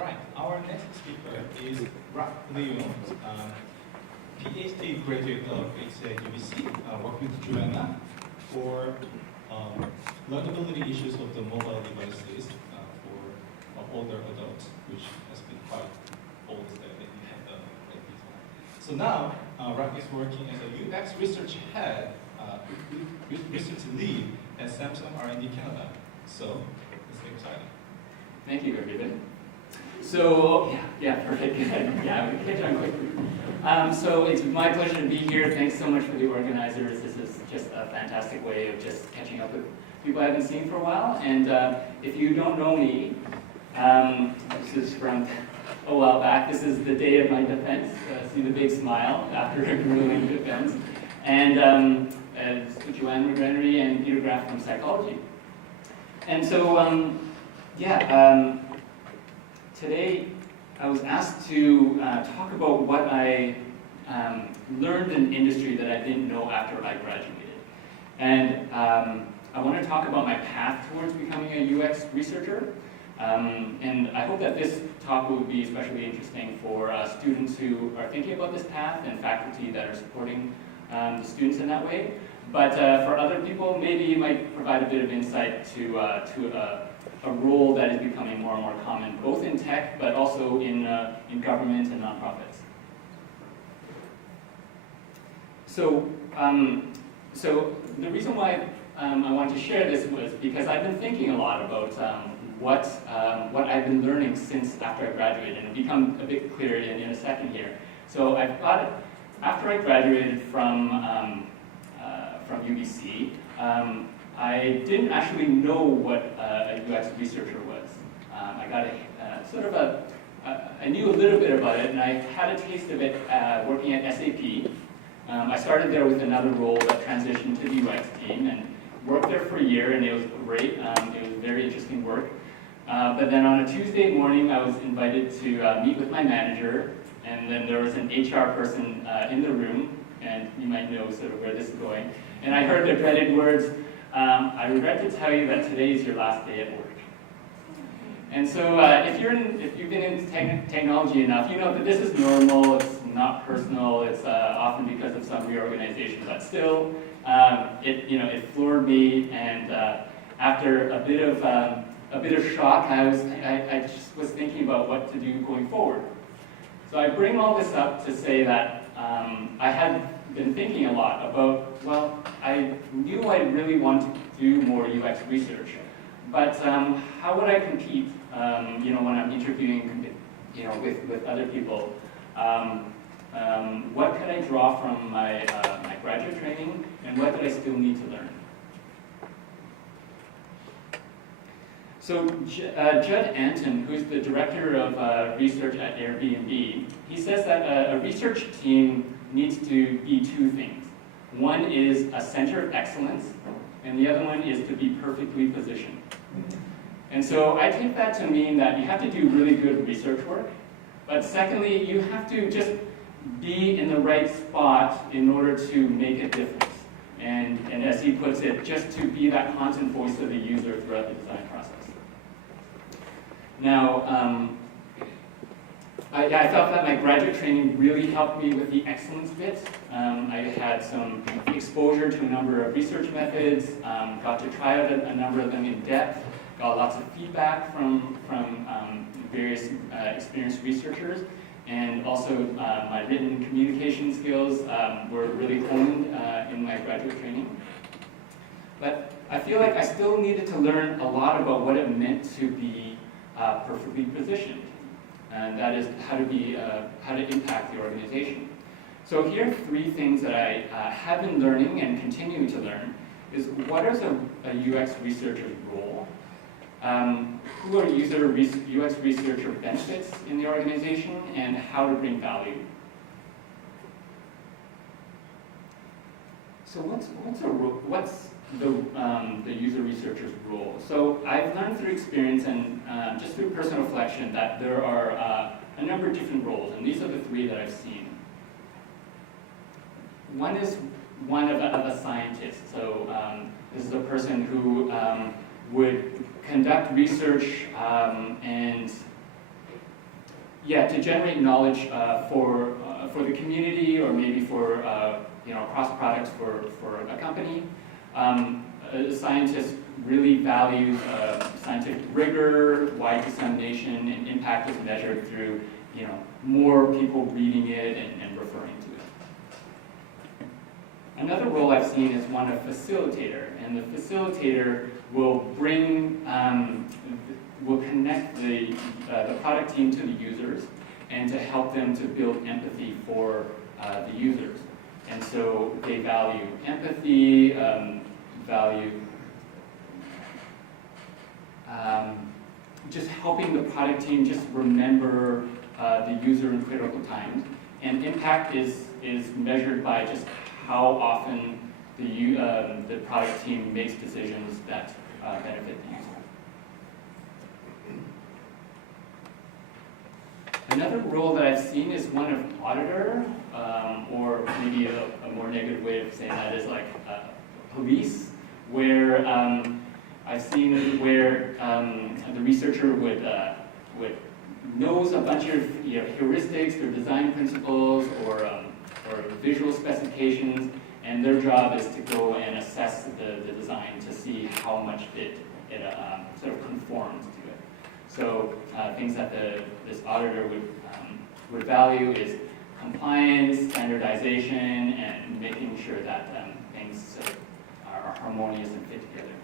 Right, our next speaker is Leung, PhD graduate of UBC, worked with Joanna for learnability issues of the mobile devices for older adults, which has been quite old that they had done before. So now, Rock is working as a UX research head, research lead at Samsung R&D Canada. So, it's exciting. Thank you, everybody. So, perfect. Yeah, we catch on quickly. So it's my pleasure to be here. Thanks so much for the organizers. This is just a fantastic way of just catching up with people I haven't seen for a while. And if you don't know me, this is from a while back. This is the day of my defense. See the big smile after a grueling defense. And it's Joanne McGrenery and Peter Graff from psychology. And so, today I was asked to talk about what I learned in industry that I didn't know after I graduated. And I want to talk about my path towards becoming a UX researcher. And I hope that this talk will be especially interesting for students who are thinking about this path and faculty that are supporting the students in that way. But for other people, maybe it might provide a bit of insight to a role that is becoming more and more common, both in tech, but also in government and nonprofits. So, so the reason why I wanted to share this was because I've been thinking a lot about what I've been learning since after I graduated, and it'll become a bit clearer in a second here. So I thought, after I graduated from UBC, I didn't actually know what a UX researcher was. I got I knew a little bit about it, and I had a taste of it working at SAP. I started there with another role that transitioned to the UX team, and worked there for a year, and it was great. It was very interesting work. But then on a Tuesday morning, I was invited to meet with my manager, and then there was an HR person in the room, and you might know sort of where this is going. And I heard the dreaded words, I regret to tell you that today is your last day at work. And so if you've been in technology enough, you know that this is normal, it's not personal, it's often because of some reorganization, but still, it floored me, and after a bit of shock, I just was thinking about what to do going forward. So I bring all this up to say that I had been thinking a lot about, well, I knew I really wanted to do more UX research, but how would I compete, when I'm interviewing, with other people? What could I draw from my graduate training, and what did I still need to learn? So Judd Anton, who's the director of research at Airbnb, he says that a research team needs to be two things. One is a center of excellence, and the other one is to be perfectly positioned. And so I take that to mean that you have to do really good research work, but secondly, you have to just be in the right spot in order to make a difference. And as he puts it, just to be that constant voice of the user throughout the design process. Now, I felt that my graduate training really helped me with the excellence bit. I had some exposure to a number of research methods, got to try out a number of them in depth, got lots of feedback from various experienced researchers, and also my written communication skills were really honed in my graduate training. But I feel like I still needed to learn a lot about what it meant to be perfectly positioned, and that is how to impact the organization. So here are three things that I have been learning and continuing to learn: is what is a UX researcher's role? Who are UX researcher benefits in the organization, and how to bring value. So what's the user researcher's role? So I've learned through experience and just through personal reflection that there are a number of different roles, and these are the three that I've seen. One is one of a scientist. So this is a person who would conduct research and yeah, to generate knowledge for the community or maybe for cross products for a company. Scientists really value scientific rigor, wide dissemination, and impact is measured through more people reading it and referring to it. Another role I've seen is one of facilitator, and the facilitator will will connect the product team to the users and to help them to build empathy for the users. And so they value empathy, value just helping the product team just remember the user in critical times. And impact is measured by just how often the product team makes decisions that benefit the user. Another role that I've seen is one of auditor, or maybe a more negative way of saying that is like police, where I've seen where the researcher would knows a bunch of heuristics or design principles or visual specifications, and their job is to go and assess the design to see how much it sort of conforms to it. So things that this auditor would value is compliance, standardization, and making sure that things sort of are harmonious and fit together.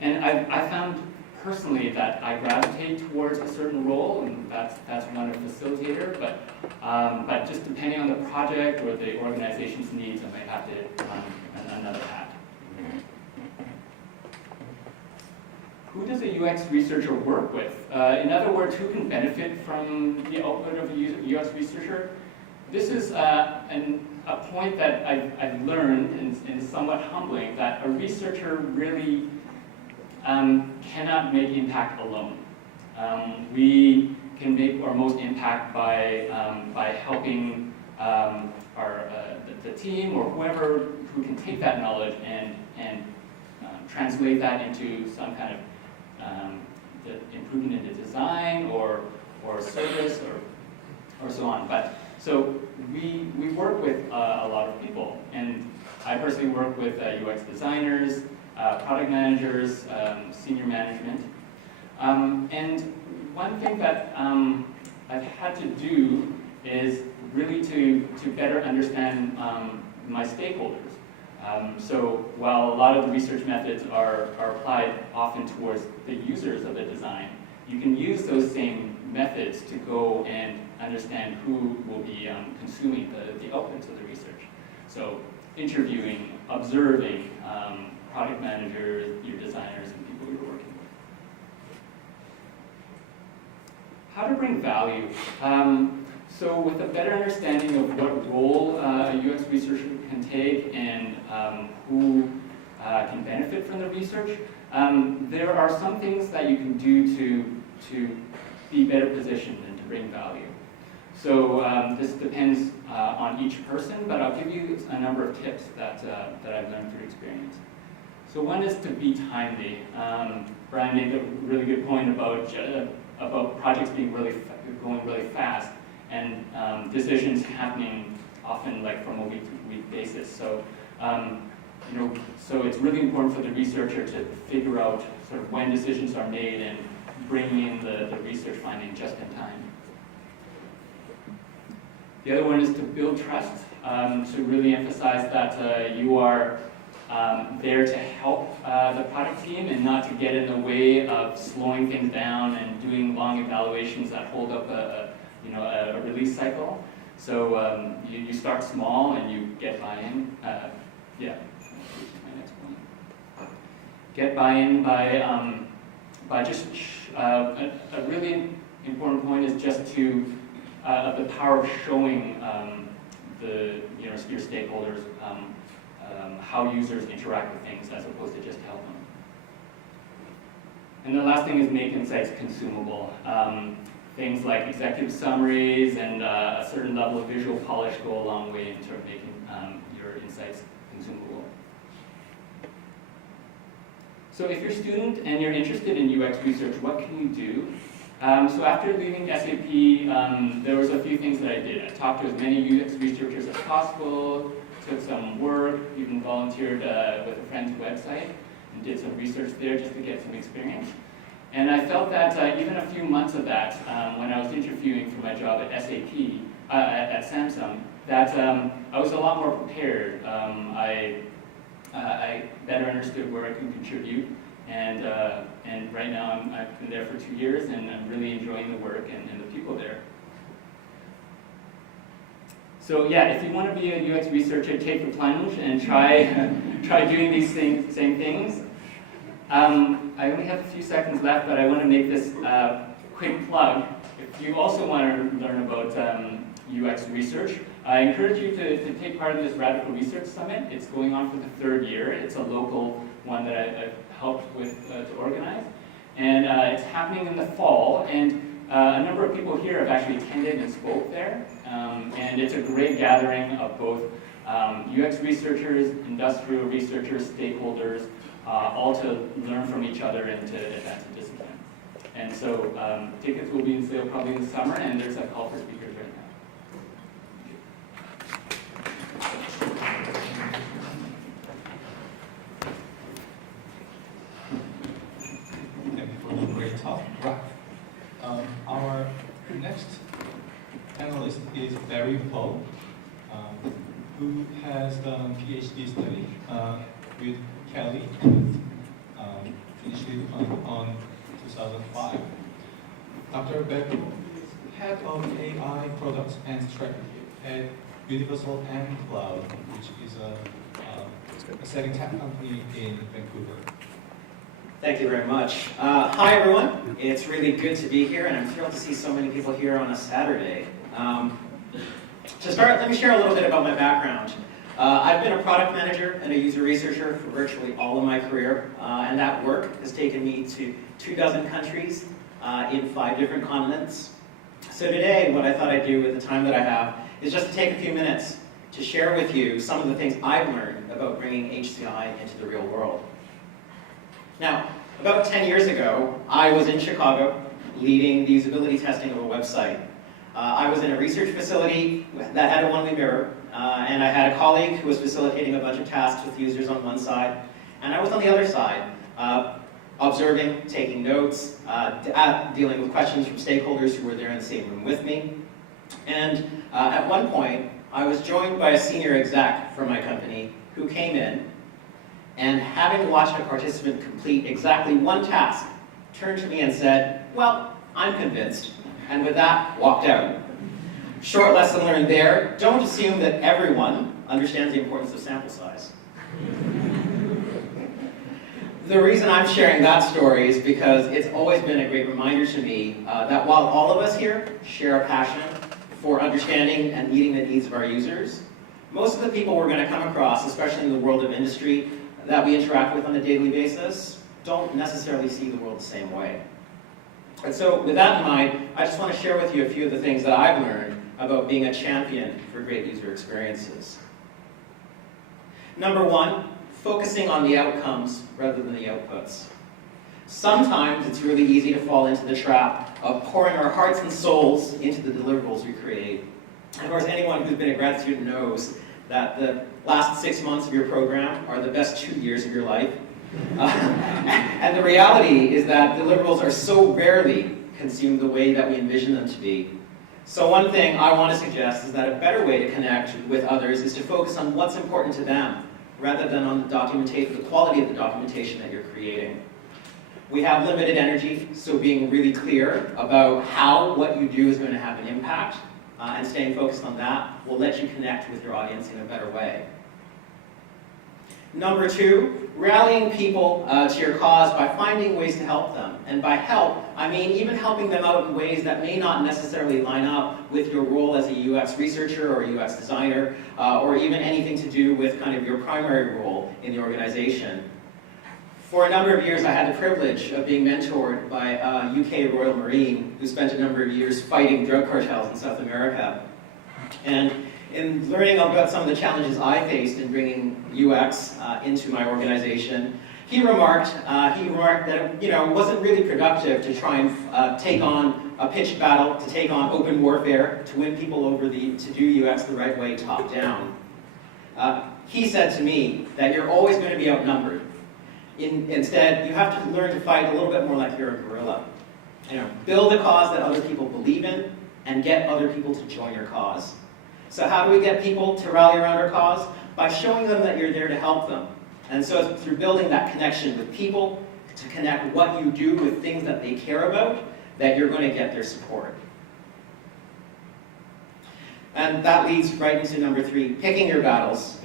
And I found personally that I gravitate towards a certain role, and that's one of facilitator, but just depending on the project or the organization's needs, I might have to run another hat. Who does a UX researcher work with? In other words, who can benefit from the output of a UX researcher? This is a point that I've learned, and is somewhat humbling, that a researcher really cannot make impact alone. We can make our most impact by helping the team or whoever who can take that knowledge and translate that into some kind of the improvement in the design or service or so on. But so we work with a lot of people, and I personally work with UX designers, product managers, senior management. And one thing that I've had to do is really to better understand my stakeholders. So while a lot of the research methods are applied often towards the users of the design, you can use those same methods to go and understand who will be consuming the outputs of the research. So interviewing, observing, product managers, your designers, and people you're working with. How to bring value. So with a better understanding of what role a UX researcher can take and who can benefit from the research, there are some things that you can do to be better positioned and to bring value. So this depends on each person, but I'll give you a number of tips that I've learned through experience. So one is to be timely. Brian made a really good point about projects being going really fast and decisions happening often like from a week-to-week basis. So so it's really important for the researcher to figure out sort of when decisions are made and bring in the research finding just in time. The other one is to build trust, to really emphasize that you are there to help the product team and not to get in the way of slowing things down and doing long evaluations that hold up a release cycle. So you start small and you get buy-in. Yeah, my next point. Get buy-in by just a really important point is just to the power of showing your stakeholders how users interact with things as opposed to just tell them. And the last thing is make insights consumable. Things like executive summaries and a certain level of visual polish go a long way in terms of making your insights consumable. So if you're a student and you're interested in UX research, what can you do? So after leaving SAP, there was a few things that I did. I talked to as many UX researchers as possible, took some work, even volunteered with a friend's website, and did some research there just to get some experience. And I felt that even a few months of that, when I was interviewing for my job at SAP, at Samsung, that I was a lot more prepared. I better understood where I can contribute, and right now I've been there for 2 years, and I'm really enjoying the work and the people there. So yeah, if you want to be a UX researcher, take the plunge and try doing these same things. I only have a few seconds left, but I want to make this quick plug. If you also want to learn about UX research, I encourage you to take part in this Radical Research Summit. It's going on for the 3rd year. It's a local one that I've helped with to organize. And it's happening in the fall, and a number of people here have actually attended and spoke there. And it's a great gathering of both UX researchers, industrial researchers, stakeholders, all to learn from each other and to advance the discipline. And so tickets will be on sale probably in the summer, and there's a call for speakers right now. Thank you for the great talk. Right. Our next panelist is Barry Poe, who has done PhD study with Kelly, finished it on 2005. Dr. Beck is head of AI products and strategy at Universal and Cloud, which is a exciting tech company in Vancouver. Thank you very much. Hi everyone, it's really good to be here, and I'm thrilled to see so many people here on a Saturday. To start, let me share a little bit about my background. I've been a product manager and a user researcher for virtually all of my career, and that work has taken me to 24 countries in 5 different continents. So today, what I thought I'd do with the time that I have is just to take a few minutes to share with you some of the things I've learned about bringing HCI into the real world. Now, about 10 years ago, I was in Chicago leading the usability testing of a website. I was in a research facility that had a one-way mirror, and I had a colleague who was facilitating a bunch of tasks with users on one side, and I was on the other side, observing, taking notes, dealing with questions from stakeholders who were there in the same room with me. And at one point, I was joined by a senior exec from my company who came in, and having watched a participant complete exactly one task, turned to me and said, "Well, I'm convinced," and with that, walked out. Short lesson learned there: don't assume that everyone understands the importance of sample size. The reason I'm sharing that story is because it's always been a great reminder to me that while all of us here share a passion for understanding and meeting the needs of our users, most of the people we're going to come across, especially in the world of industry that we interact with on a daily basis, don't necessarily see the world the same way. And so with that in mind, I just want to share with you a few of the things that I've learned about being a champion for great user experiences. Number 1, focusing on the outcomes rather than the outputs. Sometimes it's really easy to fall into the trap of pouring our hearts and souls into the deliverables we create. And of course, anyone who's been a grad student knows that the last 6 months of your program are the best 2 years of your life. And the reality is that deliverables are so rarely consumed the way that we envision them to be. So one thing I want to suggest is that a better way to connect with others is to focus on what's important to them, rather than on the documentation, the quality of the documentation that you're creating. We have limited energy, so being really clear about how what you do is going to have an impact, and staying focused on that will let you connect with your audience in a better way. Number 2, rallying people to your cause by finding ways to help them. And by help, I mean even helping them out in ways that may not necessarily line up with your role as a UX researcher or a UX designer, or even anything to do with kind of your primary role in the organization. For a number of years, I had the privilege of being mentored by a UK Royal Marine who spent a number of years fighting drug cartels in South America. And in learning about some of the challenges I faced in bringing UX into my organization, he remarked that it wasn't really productive to try and take on a pitched battle, to take on open warfare, to win people over, to do UX the right way, top down. He said to me that you're always going to be outnumbered. Instead, you have to learn to fight a little bit more like you're a guerrilla. Build a cause that other people believe in, and get other people to join your cause. So how do we get people to rally around our cause? By showing them that you're there to help them. And so it's through building that connection with people, to connect what you do with things that they care about, that you're going to get their support. And that leads right into number 3, picking your battles.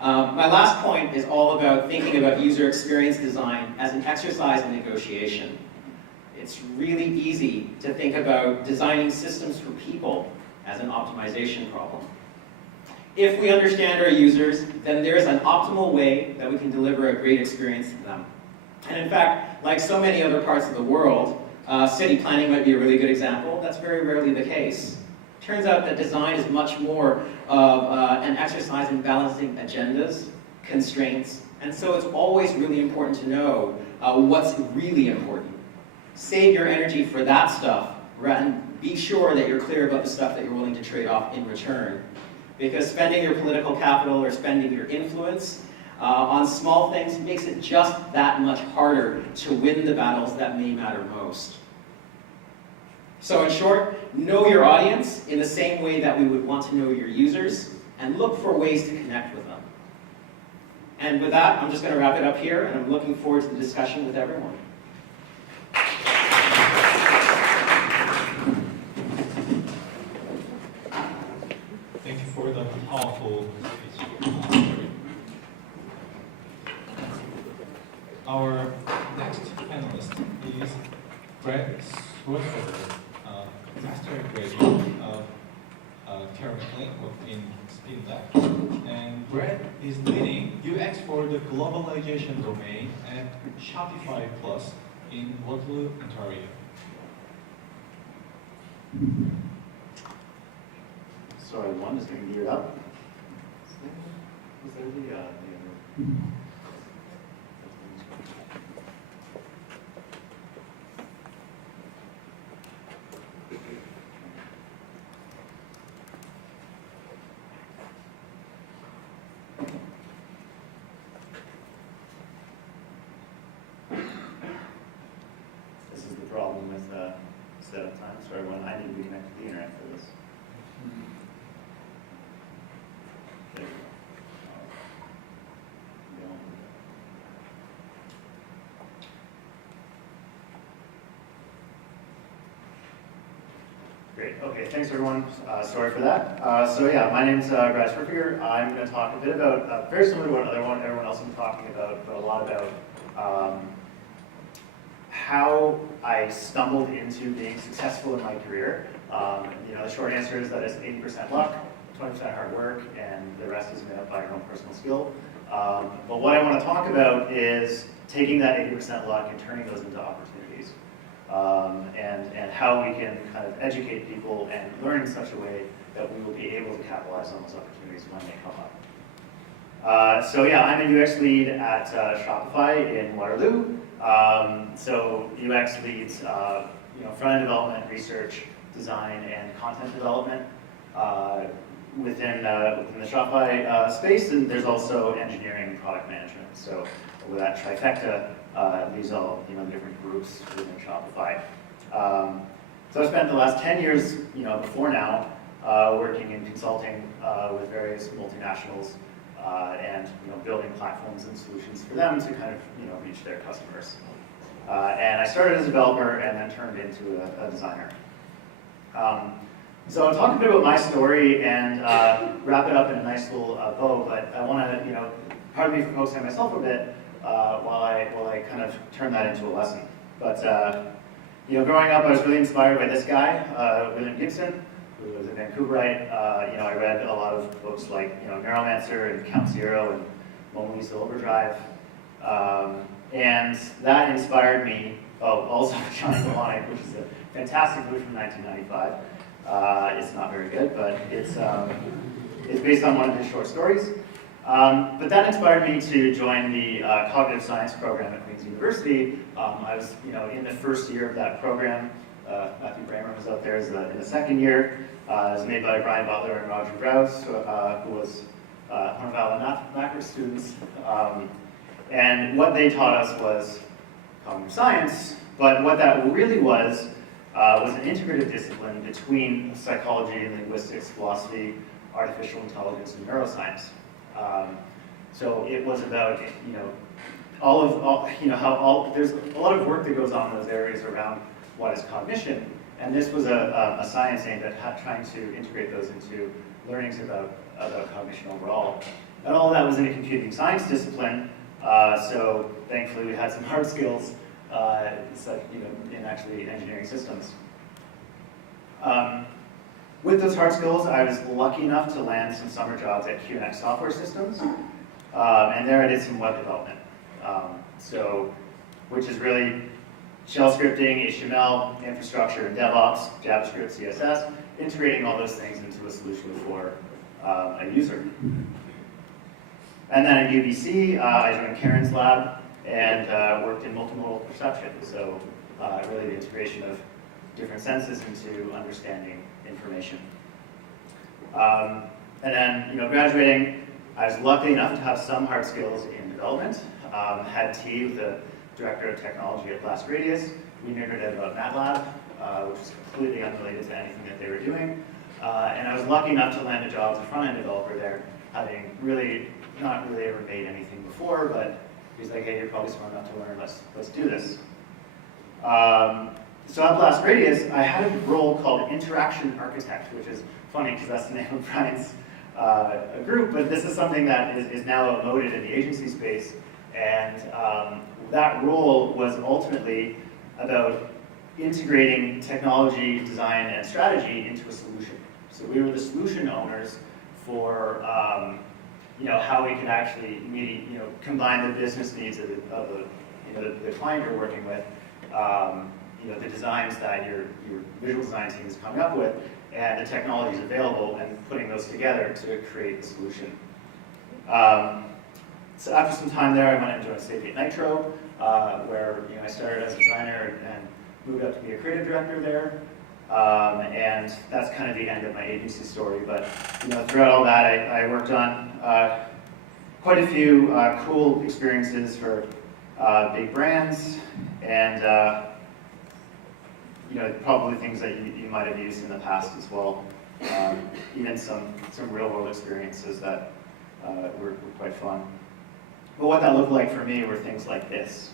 My last point is all about thinking about user experience design as an exercise in negotiation. It's really easy to think about designing systems for people as an optimization problem. If we understand our users, then there's an optimal way that we can deliver a great experience to them. And in fact, like so many other parts of the world, city planning might be a really good example. That's very rarely the case. Turns out that design is much more of an exercise in balancing agendas, constraints, and so it's always really important to know what's really important. Save your energy for that stuff, and be sure that you're clear about the stuff that you're willing to trade off in return. Because spending your political capital or spending your influence on small things makes it just that much harder to win the battles that may matter most. So in short, know your audience in the same way that we would want to know your users, and look for ways to connect with them. And with that, I'm just going to wrap it up here, and I'm looking forward to the discussion with everyone. Thank you for the powerful speech. Our next panelist is Brad Swerdfeger, master graduate of Terrameclin in SpinLab. And Brad is leading UX for the globalization domain at Shopify Plus in Waterloo, Ontario. Sorry, one is getting geared up. Was there the other? This is the problem with setup time. Sorry, when I need to be connected to the internet for this. There we go. Great. Okay. Thanks, everyone. Sorry for that. So yeah, my name's Brad Swerdfeger. I'm going to talk a bit about very similar to what everyone else has been talking about, but a lot about how I stumbled into being successful in my career. The short answer is that it's 80% luck, 20% hard work, and the rest is made up by your own personal skill. But what I want to talk about is taking that 80% luck and turning those into opportunities, and how we can kind of educate people and learn in such a way that we will be able to capitalize on those opportunities when they come up. So yeah, I'm a UX lead at Shopify in Waterloo. So UX leads front-end development, research, design, and content development within the Shopify space, and there's also engineering and product management. So with that trifecta, these all different groups within Shopify. So I spent the last 10 years, before now, working in consulting with various multinationals and building platforms and solutions for them to kind of reach their customers. And I started as a developer and then turned into a designer. So I'll talk a bit about my story and wrap it up in a nice little bow, but I want to, pardon me for focusing on myself a bit while I kind of turn that into a lesson. But growing up, I was really inspired by this guy, William Gibson, who was a Vancouverite. I read a lot of books like Neuromancer and Count Zero and Mona Lisa Overdrive, and that inspired me. Oh, also Shining Melodic, which is a fantastic movie from 1995. It's not very good, but it's based on one of his short stories. But that inspired me to join the cognitive science program at Queen's University. I was, in the first year of that program. Matthew Bramer was out there in the second year. It was made by Brian Butler and Roger Browse, who was one of Alan Macker's students. And what they taught us was cognitive science, but what that really was an integrative discipline between psychology and linguistics, philosophy, artificial intelligence, and neuroscience. So it was about, there's a lot of work that goes on in those areas around what is cognition, and this was a science aimed at trying to integrate those into learnings about cognition overall. And all of that was in a computing science discipline, so thankfully we had some hard skills in actually engineering systems. With those hard skills, I was lucky enough to land some summer jobs at QNX Software Systems, and there I did some web development. Which is really shell scripting, HTML, infrastructure, DevOps, JavaScript, CSS, integrating all those things into a solution for a user. And then at UBC, I joined Karen's lab and worked in multimodal perception. So really the integration of different senses into understanding information. And then, graduating, I was lucky enough to have some hard skills in development. Had tea with the director of technology at Blast Radius. We nerded out about MATLAB, which was completely unrelated to anything that they were doing. And I was lucky enough to land a job as a front-end developer there, having not really ever made anything before, but he's like, hey, you're probably smart enough to learn, let's do this. So at Blast Radius, I had a role called Interaction Architect, which is funny because that's the name of Brian's group, but this is something that is now outmoded in the agency space, and that role was ultimately about integrating technology, design, and strategy into a solution. So we were the solution owners for how we could actually combine the business needs of the client you're working with, the designs that your visual design team is coming up with, and the technologies available, and putting those together to create the solution. So after some time there, I went and joined Sapient Nitro, where I started as a designer and moved up to be a creative director there. And that's kind of the end of my agency story. But throughout all that, I worked on quite a few cool experiences for big brands, and probably things that you might have used in the past as well. Even some real world experiences that were quite fun. But what that looked like for me were things like this.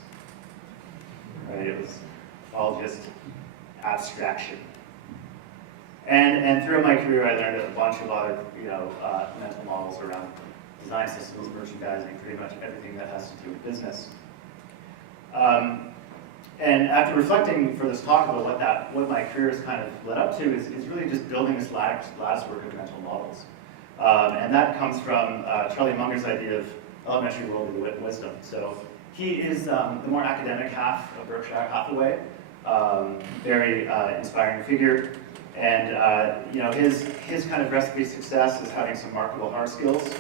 Right? It was all just abstraction. And throughout my career, I learned a bunch of other mental models around design systems, merchandising, pretty much everything that has to do with business. And after reflecting for this talk about what my career has kind of led up to is really just building this lattice work of mental models. And that comes from Charlie Munger's idea of elementary worldly wisdom. So he is the more academic half of Berkshire Hathaway, very inspiring figure. And his kind of recipe for success is having some marketable hard skills,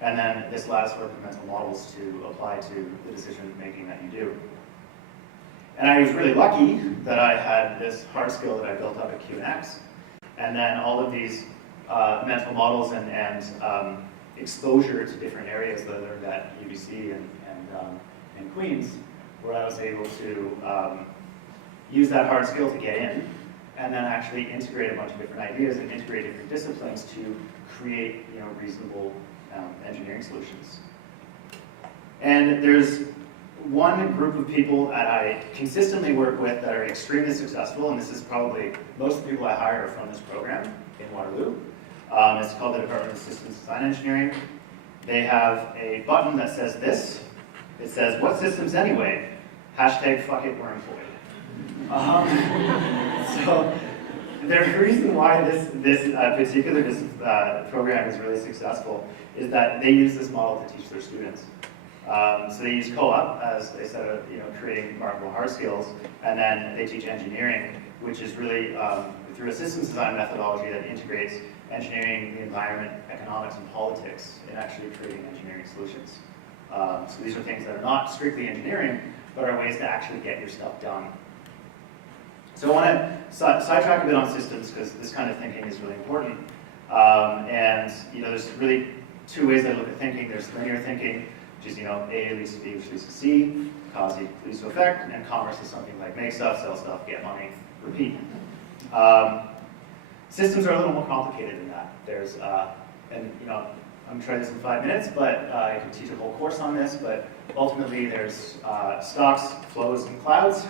and then this lattice work of mental models to apply to the decision making that you do. And I was really lucky that I had this hard skill that I built up at QNX, and then all of these mental models and exposure to different areas that I learned at UBC and Queens, where I was able to use that hard skill to get in, and then actually integrate a bunch of different ideas and integrate different disciplines to create reasonable engineering solutions. And there's one group of people that I consistently work with that are extremely successful, and this is probably most of the people I hire are from this program in Waterloo. It's called the Department of Systems Design Engineering. They have a button that says this. It says, "What systems anyway? Hashtag fuck it, we're employed." So the reason why this particular program is really successful is that they use this model to teach their students. So they use co-op, as they said, creating remarkable hard skills, and then they teach engineering, which is really through a systems design methodology that integrates engineering, the environment, economics, and politics in actually creating engineering solutions. So these are things that are not strictly engineering, but are ways to actually get your stuff done. So I want to sidetrack a bit on systems because this kind of thinking is really important. And there's really two ways that I look at thinking. There's linear thinking, which is A leads to B, which leads to C, cause leads to effect, and commerce is something like make stuff, sell stuff, get money, repeat. Systems are a little more complicated than that. There's, I'm going to try this in 5 minutes, but I could teach a whole course on this, but ultimately there's stocks, flows, and clouds,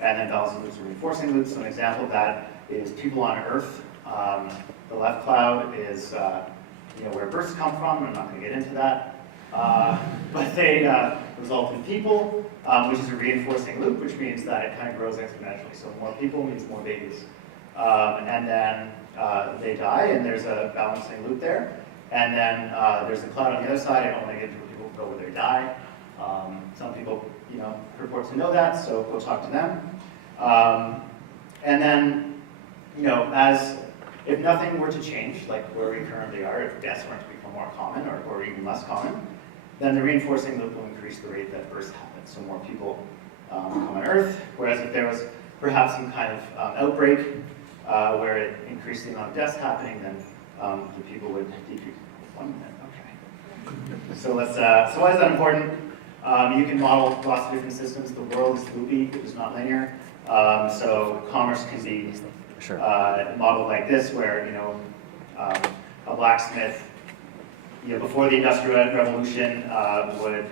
and then balancing loops and reinforcing loops. So an example of that is people on Earth. The left cloud is where bursts come from. I'm not going to get into that. But they result in people, which is a reinforcing loop, which means that it kind of grows exponentially. So more people means more babies. And then they die, and there's a balancing loop there. And then there's a cloud on the other side. I don't want to get into people go where they die. Some people, purport to know that, so go talk to them. And then, if nothing were to change, like where we currently are, if deaths weren't to become more common or even less common, then the reinforcing loop will increase the rate that bursts happen. So more people come on Earth. Whereas if there was perhaps some kind of outbreak where it increased the amount of deaths happening, then the people would decrease. 1 minute, okay. So so why is that important? You can model lots of different systems. The world is loopy, it is not linear. So commerce can be modeled like this, where a blacksmith, before the Industrial Revolution, would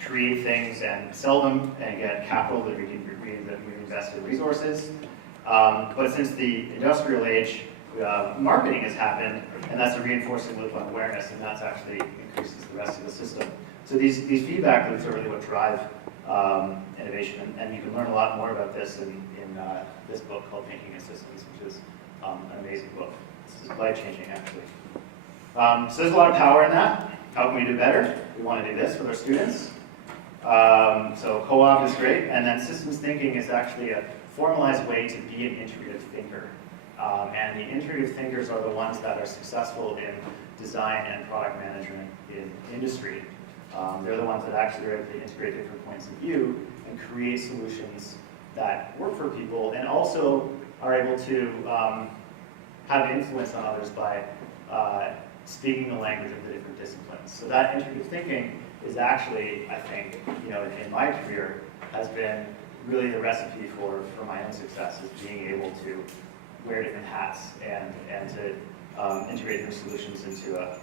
create things and sell them and get capital that reinvest in resources. But since the industrial age, marketing has happened, and that's a reinforcing loop on awareness, and that's actually increases the rest of the system. So these feedback loops are really what drive innovation, and you can learn a lot more about this in this book called Thinking in Systems, which is an amazing book. This is life-changing, actually. So there's a lot of power in that. How can we do better? We want to do this with our students. So co-op is great, and then systems thinking is actually a formalized way to be an integrative thinker. And the integrative thinkers are the ones that are successful in design and product management in industry. They're the ones that actually are able to integrate different points of view and create solutions that work for people, and also are able to have influence on others by speaking the language of the different disciplines. So that integrative thinking is actually, I think, in my career, has been really the recipe for my own success, is being able to wear different hats and to integrate different solutions into a.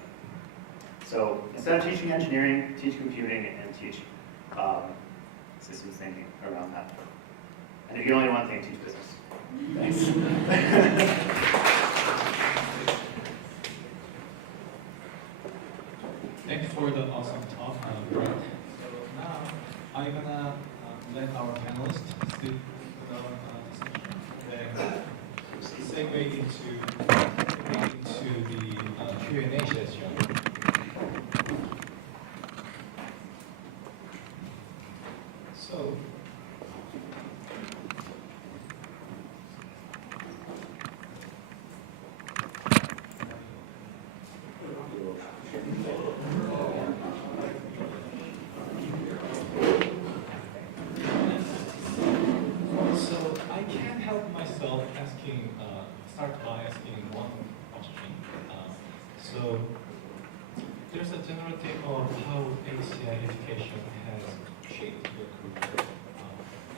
So instead of teaching engineering, teach computing and teach systems thinking around that. And if you only one thing, teach business. Thanks. Thanks for the awesome talk, Brett. So now I'm gonna let our panelists speak about the discussion, then segue into the Q&A session. So, I can't help myself start by asking one question. So there's a general theme of how ACI education has shaped your career.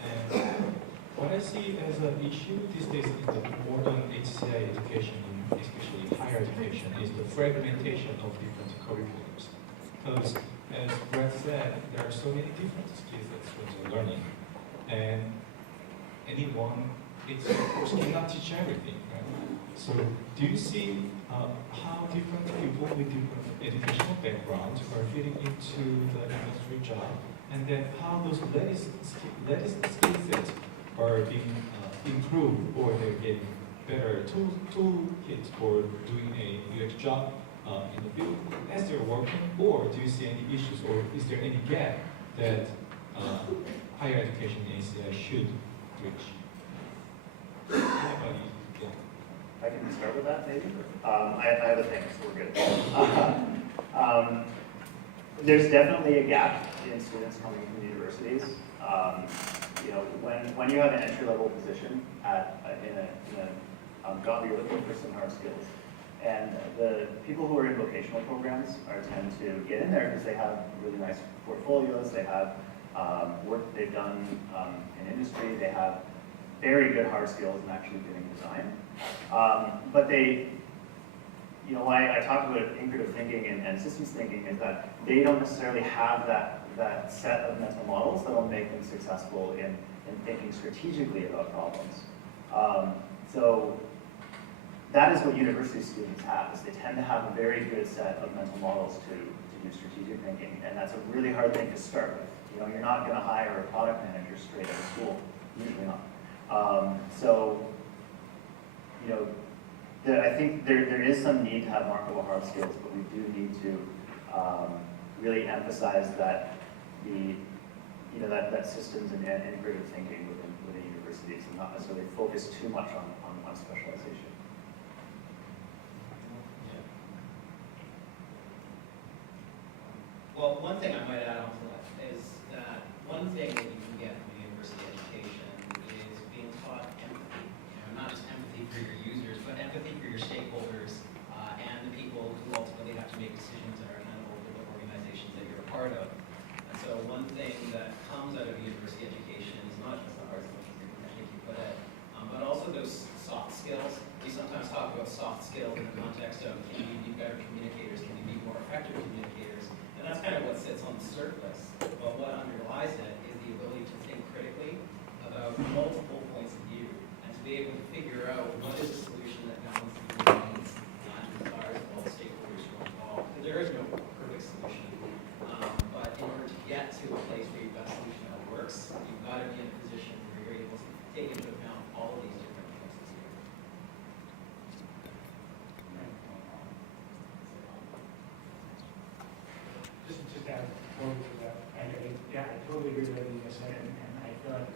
And what I see as an issue these days in the modern HCI education, especially higher education, is the fragmentation of different curriculums. Because, as Brett said, there are so many different skills that students are learning. And anyone, of course, cannot teach everything, right? So do you see how different people with different educational backgrounds are fitting into the industry job, and then how those latest skill sets are being improved, or they're getting better toolkits for doing a UX job in the field as they're working, or do you see any issues, or is there any gap that higher education in ACI should bridge? Anybody? Yeah. I can start with that, maybe? I have a thing, so we're good. There's definitely a gap in students coming from universities. You know, when you have an entry-level position in a job, you're looking for some hard skills. And the people who are in vocational programs tend to get in there because they have really nice portfolios, they have work that they've done in industry, they have very good hard skills in actually doing design. But they, you know, why I talk about increative thinking and systems thinking is that they don't necessarily have that set of mental models that will make them successful in thinking strategically about problems. So that is what university students have, is they tend to have a very good set of mental models to do strategic thinking, and that's a really hard thing to start with. You know, you're not going to hire a product manager straight out of school, usually not. So, you know, I think there is some need to have marketable hard skills, but we do need to really emphasize that that systems and integrative thinking within universities, and not necessarily focus too much on specialization. Well, one thing I might add on to that is that one thing that you can get from university education is being taught empathy. You know, not just empathy for your users, but empathy for your stakeholders and the people who ultimately have to make decisions and are accountable for the organizations that you're a part of. And so one thing that comes out of university education is not just the hard skills, I think you put it, but also those soft skills. We sometimes talk about soft skills in the context of can you be better communicators, can you be more effective communicators? And that's kind of what sits on the surface. But what underlies it is the ability to think critically about multiple points of view and to be able to figure out what is a solution that balances the needs and desires of all the stakeholders who are involved. Because there is no perfect solution. But in order to get to a place where you've got a solution that works, you've got to be in a position where you're able to take into account all of these different choices here. Just add one to that. Yeah, I totally agree with everything you said, and I feel like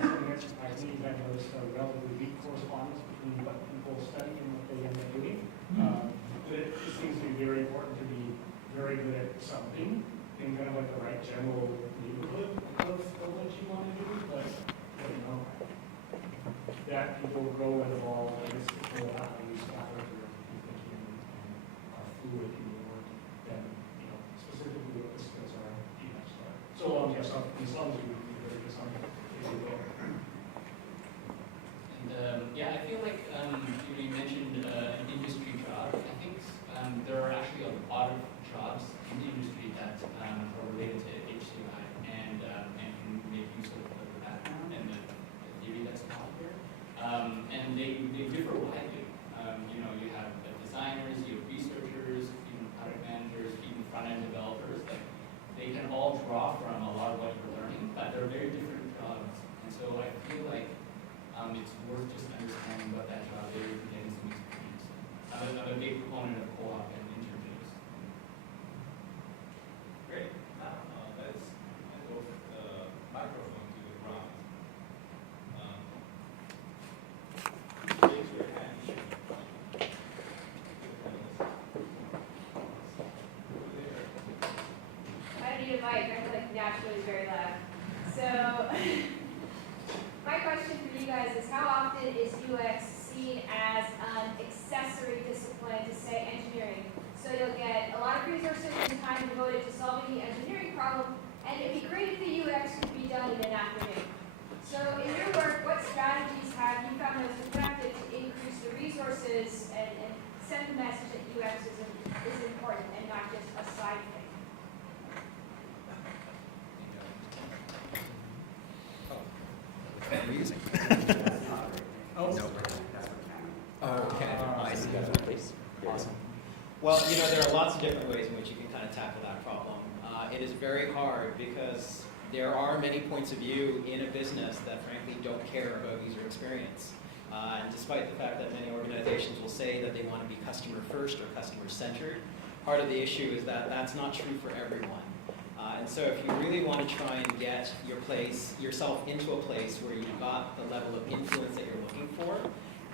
something that surprised me is I've noticed a relatively weak correspondence between what people study and what they end up doing. But it seems to be very important to be very good at something in kind of like the right general neighborhood of what you want to do, but you know, that people grow and evolve, and it's people have to use scaffold or thinking and are fluid in your work, then specifically what the skills are, you have to start. So long, yes, as long as you do very good something, if you will. And yeah, I feel like you mentioned an industry job. I think there are actually a lot of jobs in the industry that are related to HCI and can make use of the background and the theory that's taught here. And they differ widely. You have designers, you have researchers, even product managers, even front-end developers. Like, they can all draw from a lot of what you're learning, but they're very different jobs. And so I feel like it's worth just understanding what that job is and getting some experience. I'm a big proponent of co-op and internships. Great. Now, let's go the microphone to the ground. Raise your hand. I don't need a mic, I feel like naturally very loud. So, my question for you guys is how often is UX seen as an accessory discipline to, say, engineering? So you'll get a lot of resources and time devoted to solving the engineering problem, and it'd be great if the UX could be done in an afternoon. So in your work, what strategies have you found most effective to increase the resources and send the message that UX is important and not just a side thing? What are we using? Okay, I see. Awesome. Well, there are lots of different ways in which you can kind of tackle that problem. It is very hard because there are many points of view in a business that frankly don't care about user experience. And despite the fact that many organizations will say that they want to be customer first or customer centered, part of the issue is that that's not true for everyone. And so if you really want to try and get yourself into a place where you've got the level of influence that you're looking for,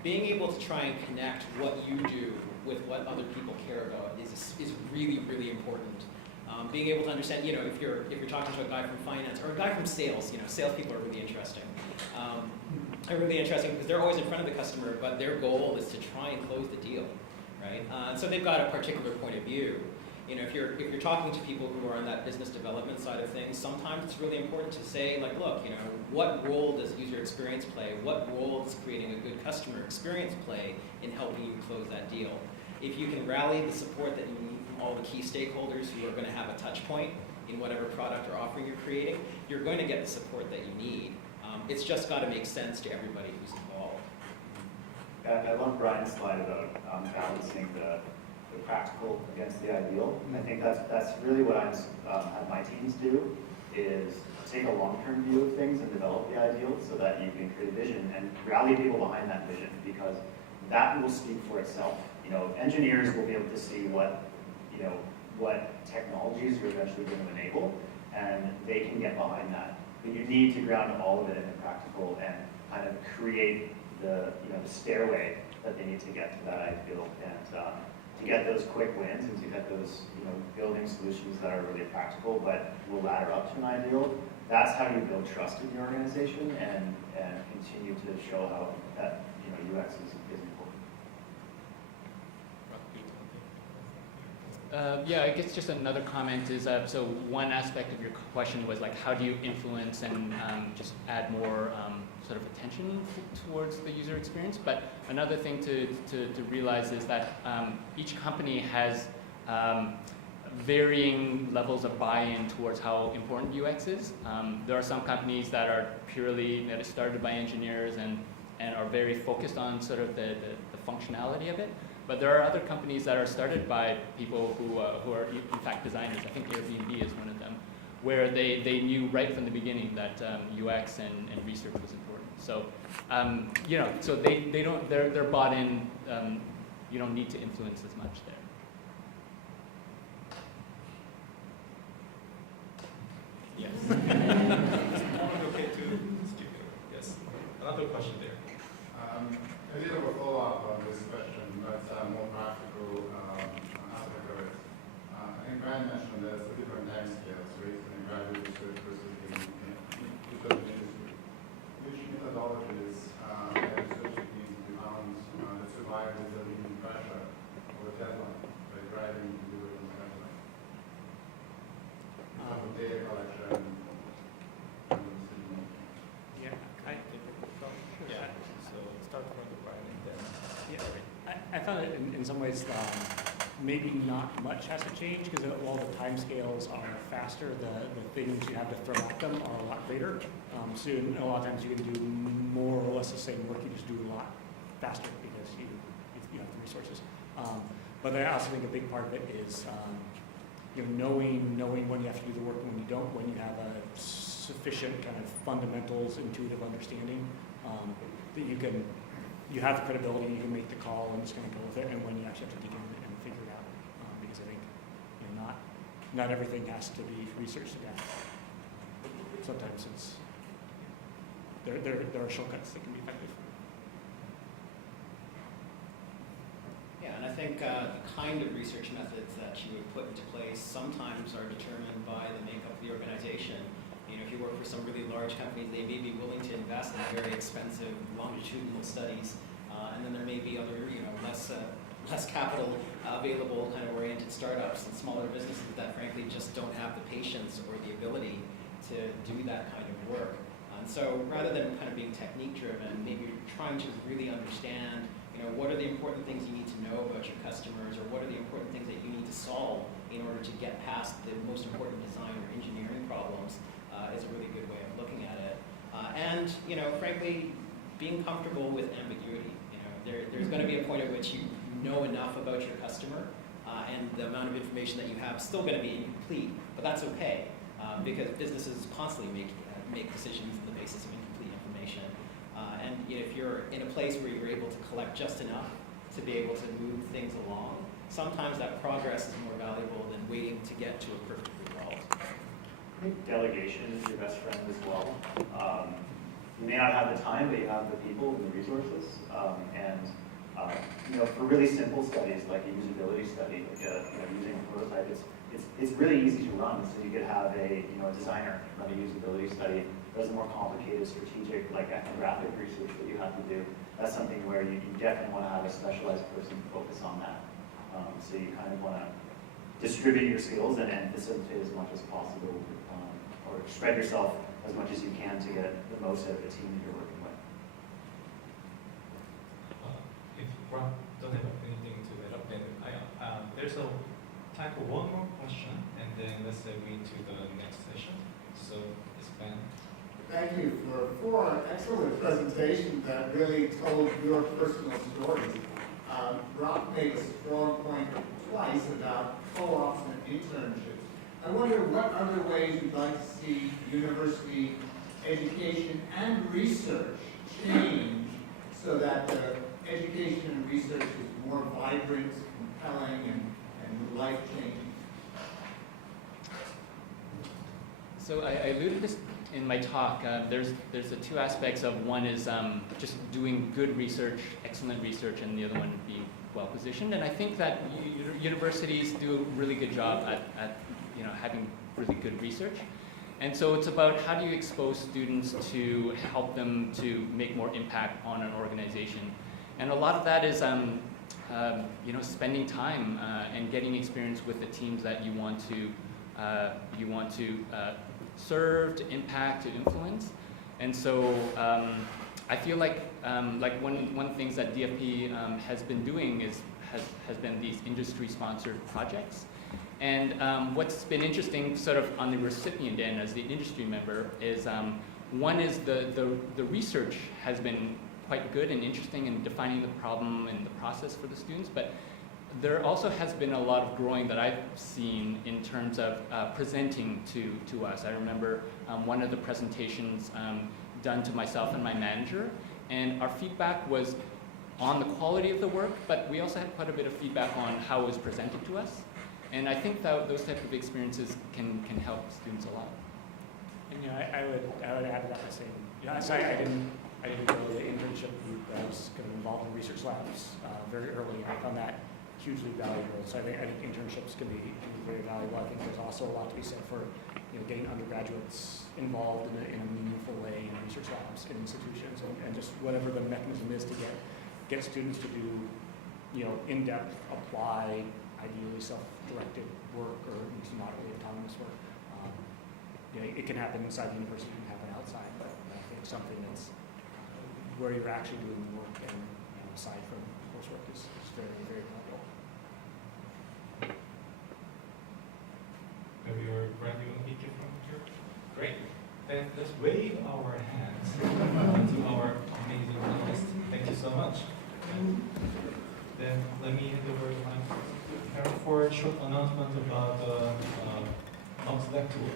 being able to try and connect what you do with what other people care about is really, really important. Being able to understand, if you're talking to a guy from finance or a guy from sales, salespeople are really interesting. They're really interesting because they're always in front of the customer, but their goal is to try and close the deal, right? So they've got a particular point of view. If you're talking to people who are on that business development side of things, sometimes it's really important to say, like, look, what role does user experience play? What role does creating a good customer experience play in helping you close that deal? If you can rally the support that you need from all the key stakeholders who are going to have a touch point in whatever product or offering you're creating, you're going to get the support that you need. It's just got to make sense to everybody who's involved. I love Brian's slide about balancing the practical against the ideal. I think that's really what I've had my teams do, is take a long-term view of things and develop the ideal so that you can create a vision and rally people behind that vision, because that will speak for itself. Engineers will be able to see what technologies you're eventually going to enable, and they can get behind that. But you need to ground all of it in the practical and kind of create the stairway that they need to get to that ideal, and to get those quick wins and to get those building solutions that are really practical but will ladder up to an ideal. That's how you build trust in your organization and continue to show how that UX is important. Yeah, I guess just another comment is, so one aspect of your question was like, how do you influence and just add more sort of attention towards the user experience? But another thing to realize is that each company has varying levels of buy-in towards how important UX is. There are some companies that are purely started by engineers and are very focused on sort of the functionality of it. But there are other companies that are started by people who are in fact designers. I think Airbnb is one of them, where they knew right from the beginning that UX and research was important. So so they're bought in. You don't need to influence as much there. Yes. Okay to skip it. Yes. Another question there. A little of a follow-up on this question, but more practical aspect of it. I think Brian mentioned there's a different time scales, right? And graduate research versus the industry. Which methodologies and research teams we found that survive with the leading pressure or the deadline by driving to do it on the deadline? Data collection. I found it in some ways maybe not much has to change, because while the timescales are faster, the things you have to throw at them are a lot greater. So a lot of times you can do more or less the same work, you just do it a lot faster because you have the resources. But I also think a big part of it is knowing when you have to do the work and when you don't, when you have a sufficient kind of fundamentals, intuitive understanding that you have the credibility, you can make the call and just kind of go with it, and when you actually have to dig in and figure it out, because I think not everything has to be researched to death. Sometimes there are shortcuts that can be effective. Yeah, and I think the kind of research methods that you would put into place sometimes are determined by the makeup of the organization. If you work for some really large companies, they may be willing to invest in very expensive longitudinal studies, and then there may be other, less capital available kind of oriented startups and smaller businesses that frankly just don't have the patience or the ability to do that kind of work. And so rather than kind of being technique driven, maybe you're trying to really understand, what are the important things you need to know about your customers, or what are the important things that you need to solve in order to get past the most important design or engineering problems. Is a really good way of looking at it. And frankly, being comfortable with ambiguity. There's going to be a point at which you know enough about your customer, and the amount of information that you have is still going to be incomplete, but that's okay, because businesses constantly make decisions on the basis of incomplete information. And if you're in a place where you're able to collect just enough to be able to move things along, sometimes that progress is more valuable than waiting to get to a perfect result. I think delegation is your best friend as well. You may not have the time, but you have the people and the resources. For really simple studies like a usability study, like using a prototype, it's really easy to run. So you could have a designer run a usability study. There's more complicated strategic, like ethnographic research that you have to do. That's something where you definitely want to have a specialized person focus on that. So you kind of want to distribute your skills and facilitate as much as possible, or spread yourself as much as you can to get the most out of the team that you're working with. If Rob don't have anything to add up, then there's time for one more question, and then let's segue to the next session. So it's Ben. Thank you for 4 excellent presentations that really told your personal stories. Rob made a strong point twice about co-ops and internships. I wonder what other ways you'd like to see university education and research change so that the education and research is more vibrant, compelling, and life-changing. So I alluded to this in my talk. There's the 2 aspects of one is just doing good research, excellent research, and the other one being well positioned. And I think that universities do a really good job at having really good research. And so it's about how do you expose students to help them to make more impact on an organization. And a lot of that is spending time and getting experience with the teams that you want to serve, to impact, to influence. And so I feel like one of the things that DFP has been doing has been these industry-sponsored projects. And what's been interesting sort of on the recipient end as the industry member is one is the research has been quite good and interesting in defining the problem and the process for the students, but there also has been a lot of growing that I've seen in terms of presenting to us. I remember one of the presentations done to myself and my manager, and our feedback was on the quality of the work, but we also had quite a bit of feedback on how it was presented to us. And I think that those types of experiences can help students a lot. And I would add to that by saying, so I didn't go to the internship group. I was kind of involved in research labs very early, and I found that hugely valuable. So I think internships can be very valuable. I think there's also a lot to be said for getting undergraduates involved in a meaningful way in research labs in institutions, and just whatever the mechanism is to get students to do in-depth, apply, ideally self-directed work, or at least moderately autonomous work. It can happen inside the university, it can happen outside, but I think something that's where you're actually doing the work and aside from coursework is very, very valuable. Have your graduate teacher from here? Great. Then let's wave our hands to our amazing panelists. Thank you so much. Then let me hand over to my Karen for a short announcement about the next tour.